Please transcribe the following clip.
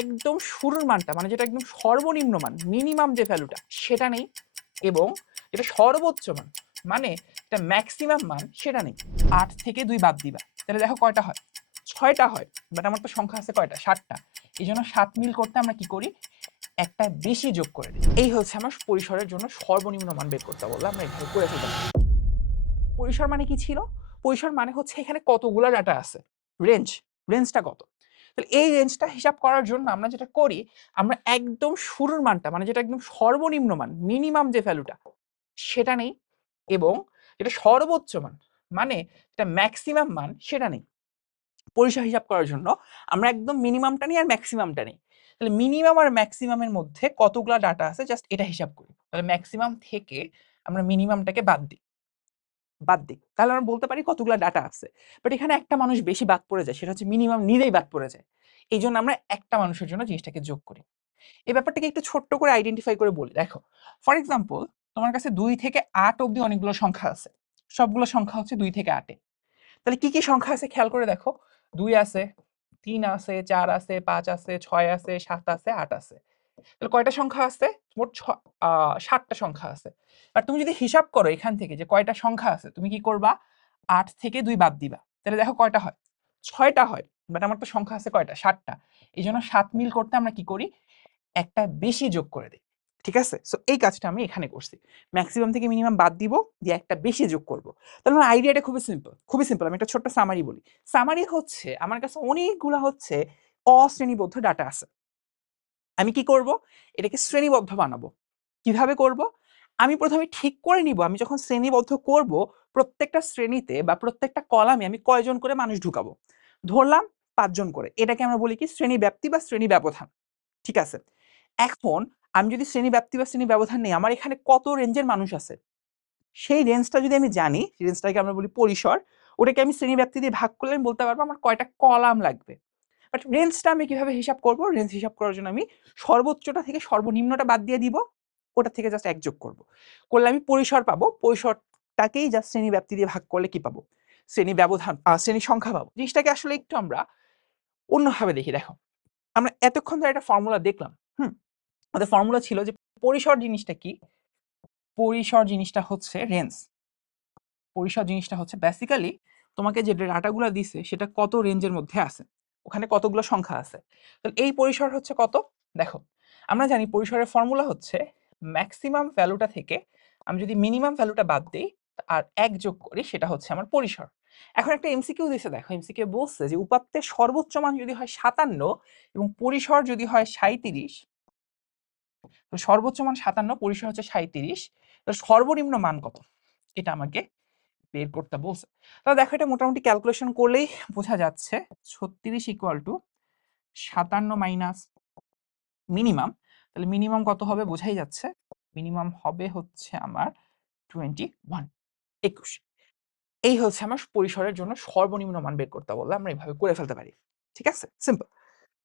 একদম শুরুর মানটা মানে যেটা একদম সর্বনিম্ন মান মিনিমাম যে ভ্যালুটা সেটা নেই, এবং যেটা সর্বোচ্চ মান মানে এটা ম্যাক্সিমাম মান সেটা নেই। 8 থেকে 2 বাদ দিবা, তাহলে দেখো কয়টা হয়, 6টা হয়। বাট আমার তো সংখ্যা আছে কয়টা, 7টা। এই জন্য 7 মিল করতে আমরা কি করি, একটা বেশি যোগ করে দিই। এই হচ্ছে আমার পরিসরের জন্য সর্বনিম্ন মান বের করতে বললে আমরা এইভাবে করে ফেলতে পারি। পরিসর মানে কি ছিল, পরিসর মানে হচ্ছে এখানে কতগুলো ডাটা আছে, রেঞ্জ, রেঞ্জটা কত। তাহলে এই রেঞ্জটা হিসাব করার জন্য আমরা যেটা করি, আমরা একদম শুরুর মানটা মানে যেটা একদম সর্বনিম্ন মান মিনিমাম যে ভ্যালুটা সেটা নেই, এবং যেটা সর্বোচ্চ মান মানে যেটা ম্যাক্সিমাম মান সেটা নেই। পরিসর হিসাব করার জন্য আমরা একদম মিনিমামটা নিই আর ম্যাক্সিমামটা নিই। তাহলে মিনিমাম আর ম্যাক্সিমামের মধ্যে কতগুলা ডাটা আছে জাস্ট এটা হিসাব করি। তাহলে ম্যাক্সিমাম থেকে আমরা মিনিমামটাকে বাদ দিই, তাহলে আমরা বলতে পারি কতগুলা ডাটা আছে। বাট এখানে একটা মানুষ বেশি বাদ পড়ে যায়, সেটা হচ্ছে মিনিমাম নিজেই বাদ পড়ে যায়। এই জন্য আমরা একটা মানুষের জন্য জিনিসটাকে যোগ করি। এই ব্যাপারটাকে একটু ছোট্ট করে আইডেন্টিফাই করে বলি। দেখো, ফর এক্সাম্পল, তোমার কাছে 2 থেকে 8 অব্দি অনেকগুলো সংখ্যা আছে। সবগুলো সংখ্যা হচ্ছে 2 থেকে 8 এ। তাহলে কি কি সংখ্যা আছে খেয়াল করে দেখো। 2 আছে, 3 আছে, 4 আছে, 5 আছে, 6 আছে, 7 আছে, 8 আছে। তাহলে কয়টা সংখ্যা আছে? মোট 7টা সংখ্যা আছে। আর তুমি যদি হিসাব করো এখান থেকে যে কয়টা সংখ্যা আছে, তুমি কি করবা, 8 থেকে 2 বাদ দিবা। তাহলে দেখো কয়টা হয়, 6টা হয়। বাট আমার তো সংখ্যা আছে কয়টা, 7টা। এই জন্য 7 মিল করতে আমরা কি করি, একটা বেশি যোগ করে দিই। ঠিক আছে, সো এই কাজটা আমি এখানে করছি। ম্যাক্সিমাম থেকে মিনিমাম বাদ দিব, দিয়ে একটা বেশি যোগ করব। তাহলে আমার আইডিয়াটা খুবই সিম্পল, খুবই সিম্পল। আমি একটা ছোট্ট সামারি বলি। সামারি হচ্ছে আমার কাছে অনেকগুলা হচ্ছে অশ্রেণীবদ্ধ ডাটা আছে। আমি কি করব, এটাকে শ্রেণীবদ্ধ বানাবো। কিভাবে করব, আমি প্রথমে ঠিক করে নিব আমি যখন শ্রেণীবদ্ধ করব প্রত্যেকটা শ্রেণীতে বা প্রত্যেকটা কলামে আমি কয়জন করে মানুষ ঢুকাবো। ধরলাম 5 জন করে, এটাকে আমরা বলি কি শ্রেণী ব্যাপ্তি বা শ্রেণী ব্যবধান। ঠিক আছে, এখন আমি যদি শ্রেণী ব্যাপ্তি বা শ্রেণী ব্যবধান নেই, আমার এখানে কত রেঞ্জের মানুষ আছে সেই রেঞ্জটা যদি আমি জানি, রেঞ্জটাকে আমরা বলি পরিসর। ওটাকে আমি শ্রেণী ব্যাপ্তি দিয়ে ভাগ করলে আমি বলতে পারবো আমার কয়টা কলাম লাগবে। বাট রেঞ্জটা আমি কিভাবে হিসাব করব, রেঞ্জ হিসাব করার জন্য আমি সর্বোচ্চটা থেকে সর্বনিম্নটা বাদ দিয়ে দিব, ওটা থেকে জাস্ট এক যোগ করব। করলে আমি পরিসর পাবো, পরিসরটাকেই জাস্ট শ্রেণী ব্যাপ্তি দিয়ে ভাগ করলে কি পাবো, শ্রেণী ব্যবধান, শ্রেণী সংখ্যা পাবো। জিনিসটাকে আসলে একটু আমরা অন্যভাবে দেখি। দেখো, আমরা এতক্ষণ ধরে একটা ফর্মুলা দেখলাম। আমাদের ফর্মুলা ছিল যে পরিসর জিনিসটা কি, পরিসর জিনিসটা হচ্ছে রেঞ্জ। পরিসর জিনিসটা হচ্ছে বেসিক্যালি তোমাকে যে ডাটাগুলো দিছে সেটা কত রেঞ্জের মধ্যে আছে, ওখানে কতগুলো সংখ্যা আছে। তাহলে এই পরিসর হচ্ছে কত, দেখো আমরা জানি পরিসরের ফর্মুলা হচ্ছে ম্যাক্সিমাম ভ্যালুটা থেকে আমি যদি মিনিমাম ভ্যালুটা বাদ দিই আর এক যোগ করি, সেটা হচ্ছে আমার পরিসর। এখন একটা এমসিকিউ দিছে, দেখো এমসিকিউ বলছে যে উপাত্তের সর্বোচ্চ মান যদি হয় 57 এবং পরিসর যদি হয় 37, তো সর্বোচ্চ মান 57, পরিসর হচ্ছে 37, তো সর্বনিম্ন মান কত এটা আমাকে বের করতে বলছে। তাহলে দেখো এটা মোটামুটি ক্যালকুলেশন করলেই বোঝা যাচ্ছে 36 ইকুয়াল টু 57 মাইনাস মিনিমাম। তাহলে মিনিমাম কত হবে বোঝাই যাচ্ছে, মিনিমাম হবে হচ্ছে আমার 21, 21। এই হচ্ছে আমার পরিসরের জন্য সর্বনিম্ন মান বের করতে বললে আমরা এইভাবে করে ফেলতে পারি। ঠিক আছে, সিম্পল।